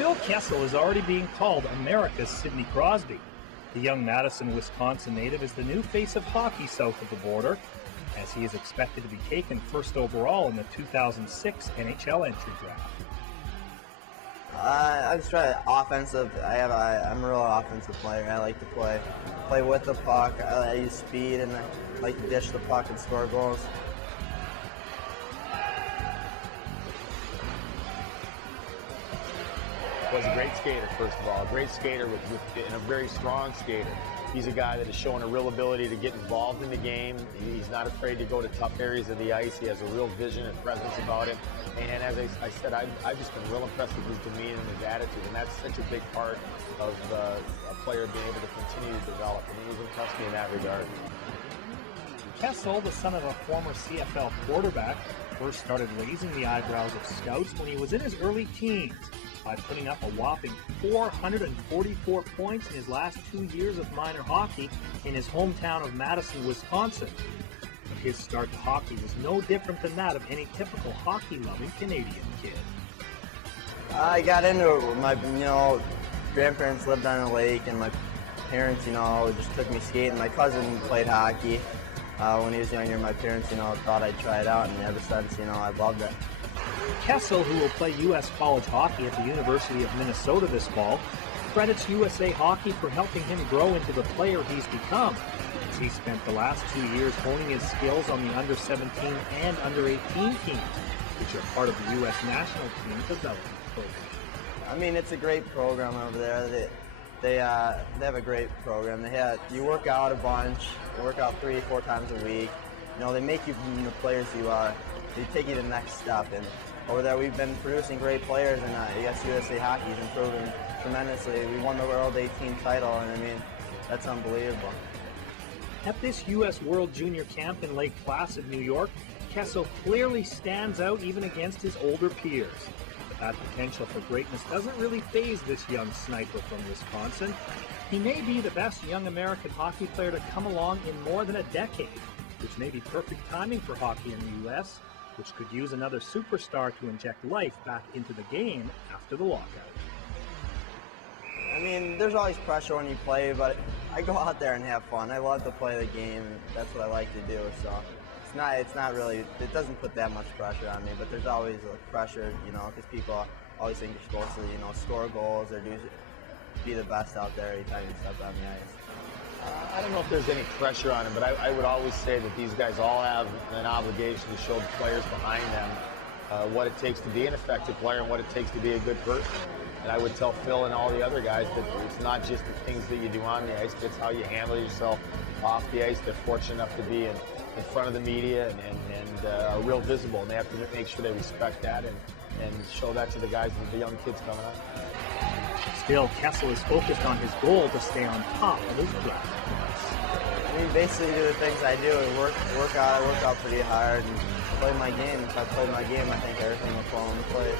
Phil Kessel is already being called America's Sidney Crosby. The young Madison, Wisconsin native is the new face of hockey south of the border, as he is expected to be taken first overall in the 2006 NHL entry draft. I just try offensive. I'm a real offensive player. I like to play with the puck. I use speed and I like to dish the puck and score goals. Was a great skater, first of all. A great skater and a very strong skater. He's a guy that has shown a real ability to get involved in the game. He's not afraid to go to tough areas of the ice. He has a real vision and presence about him. And as I said, I've just been real impressed with his demeanor and his attitude. And that's such a big part of a player being able to continue to develop. And he's impressed me in that regard. Kessel, the son of a former CFL quarterback, first started raising the eyebrows of scouts when he was in his early teens, by putting up a whopping 444 points in his last 2 years of minor hockey in his hometown of Madison, Wisconsin. But his start to hockey was no different than that of any typical hockey-loving Canadian kid. I got into it with my, grandparents lived on a lake, and my parents, just took me skating. My cousin played hockey when he was younger. My parents, thought I'd try it out, and ever since, I loved it. Kessel, who will play U.S. college hockey at the University of Minnesota this fall, credits USA Hockey for helping him grow into the player he's become, as he spent the last 2 years honing his skills on the under-17 and under-18 teams, which are part of the U.S. national team development program. It's a great program over there. They have a great program. You work out a bunch. You work out 3-4 times a week. They make you the players you are. They take you to the next step. And over there, we've been producing great players, and I guess USA Hockey's improving tremendously. We won the World 18 title, and that's unbelievable. At this U.S. World Junior Camp in Lake Placid, New York, Kessel clearly stands out even against his older peers. But that potential for greatness doesn't really faze this young sniper from Wisconsin. He may be the best young American hockey player to come along in more than a decade, which may be perfect timing for hockey in the U.S., which could use another superstar to inject life back into the game after the lockout. There's always pressure when you play, but I go out there and have fun. I love to play the game, and that's what I like to do. So it's not really, it doesn't put that much pressure on me, but there's always pressure, because people always think you're supposed to, score goals or be the best out there every time you step on the ice. I don't know if there's any pressure on him, but I would always say that these guys all have an obligation to show the players behind them what it takes to be an effective player and what it takes to be a good person. And I would tell Phil and all the other guys that it's not just the things that you do on the ice, but it's how you handle yourself off the ice. They're fortunate enough to be in front of the media and are real visible, and they have to make sure they respect that and show that to the guys and the young kids coming up. Still, Kessel is focused on his goal to stay on top of his draft. Basically do the things I do and work out. I work out pretty hard and play my game. If I play my game, I think everything will fall into place.